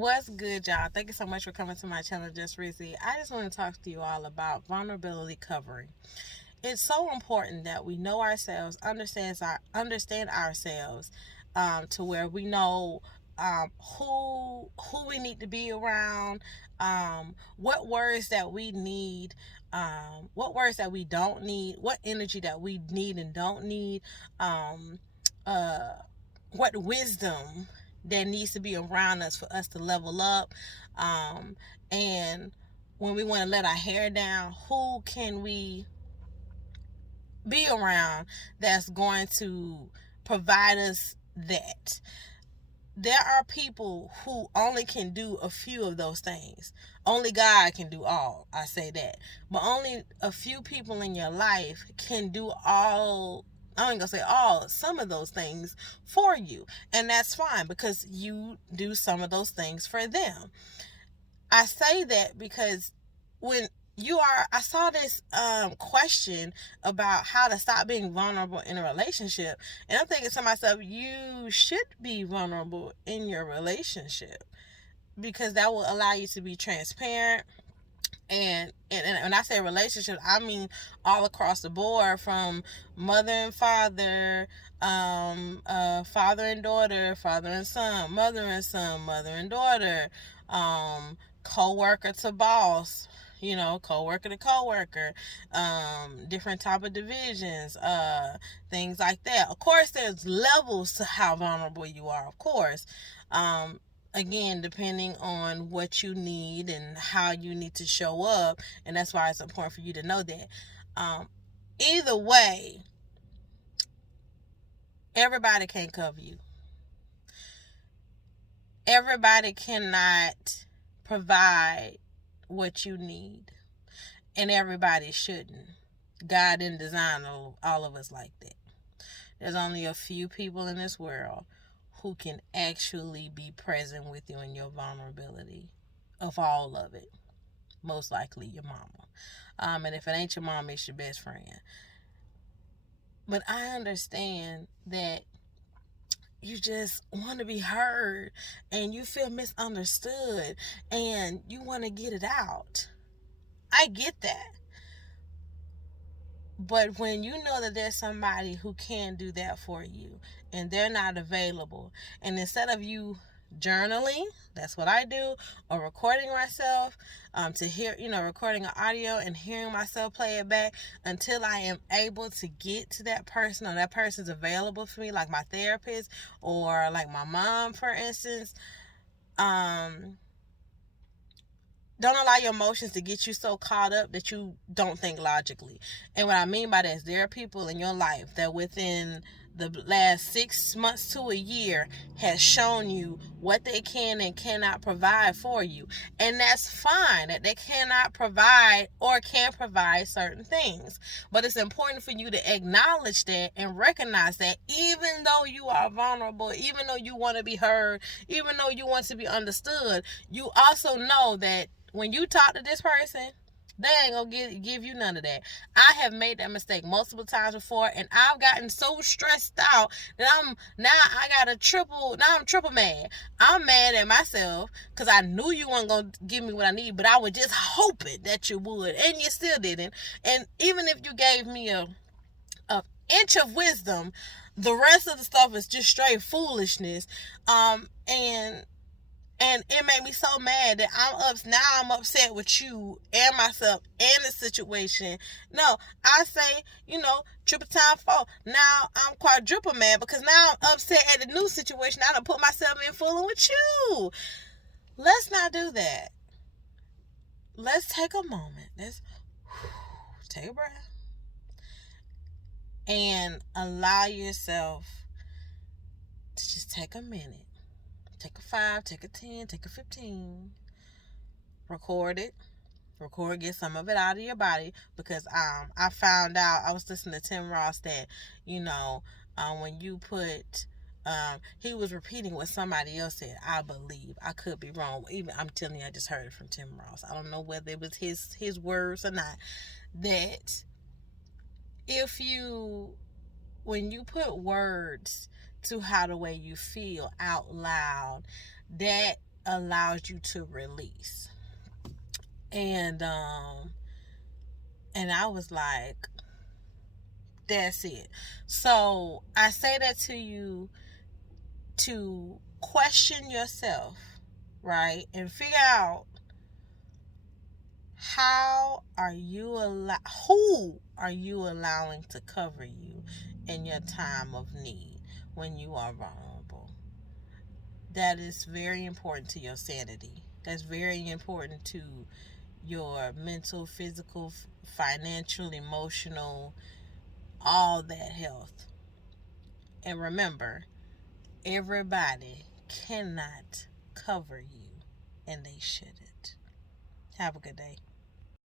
What's good, y'all? Thank you so much for coming to my channel, Just Rizzy. I just want to talk to you all about vulnerability covering. It's so important that we know ourselves, understand ourselves, to where we know who we need to be around, what words that we need, what words that we don't need, what energy that we need and don't need, um, uh, what wisdom that needs to be around us for us to level up, and when we want to let our hair down, who can we be around that's going to provide us that. There are people who only can do a few of those things. Only God can do all. I say that. But only a few people in your life can do all. I ain't gonna say all, some of those things for you. And that's fine because you do some of those things for them. I say that because when I saw this question about how to stop being vulnerable in a relationship, and I'm thinking to myself, you should be vulnerable in your relationship because that will allow you to be transparent. And when I say relationship, I mean all across the board, from mother and father, father and daughter, father and son, mother and daughter, co-worker to boss, co-worker to co-worker, different type of divisions, things like that. Of course, there's levels to how vulnerable you are, of course. Again, depending on what you need and how you need to show up, and that's why it's important for you to know that. Either way, everybody can't cover you. Everybody cannot provide what you need, and everybody shouldn't. God didn't design all of us like that. There's only a few people in this world who can actually be present with you in your vulnerability, of all of it. Most likely your mama. And if it ain't your mama, it's your best friend. But I understand that you just want to be heard and you feel misunderstood and you want to get it out. I get that. But when you know that there's somebody who can do that for you and they're not available, and instead of you journaling, that's what I do, or recording myself, to hear, recording an audio and hearing myself play it back until I am able to get to that person, or that person's available for me, like my therapist or like my mom, for instance. Don't allow your emotions to get you so caught up that you don't think logically. And what I mean by that is there are people in your life that within the last 6 months to a year has shown you what they can and cannot provide for you. And that's fine that they cannot provide or can provide certain things. But it's important for you to acknowledge that and recognize that even though you are vulnerable, even though you want to be heard, even though you want to be understood, you also know that when you talk to this person, they ain't gonna give you none of that. I have made that mistake multiple times before, and I've gotten so stressed out that I'm triple mad. I'm mad at myself because I knew you weren't gonna give me what I need, but I was just hoping that you would, and you still didn't. And even if you gave me a inch of wisdom, the rest of the stuff is just straight foolishness. And it made me so mad that I'm upset with you and myself and the situation. No, I say, triple time four. Now I'm quadruple mad because now I'm upset at the new situation I done put myself in fooling with you. Let's not do that. Let's take a moment. Let's take a breath and allow yourself to just take a minute. Take a 5, take a 10, take a 15. Record it. Get some of it out of your body, because I found out, I was listening to Tim Ross, that when you put he was repeating what somebody else said. I believe, I could be wrong, even I'm telling you, I just heard it from Tim Ross. I don't know whether it was his words or not, that if you when you put words to how the way you feel out loud, that allows you to release. And I was like, that's it. So I say that to you to question yourself, right? And figure out who are you allowing to cover you in your time of need when you are vulnerable. That is very important to your sanity. That's very important to your mental, physical, financial, emotional, all that health. And remember, everybody cannot cover you, and they shouldn't. Have a good day.